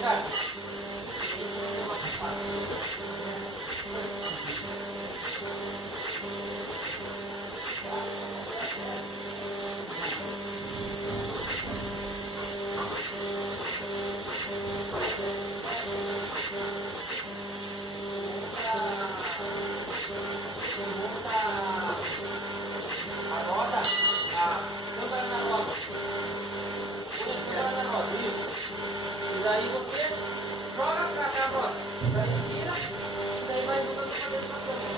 E daí você joga pra cá, ó. Daí tira, e daí vai jogando pra dentro da cama.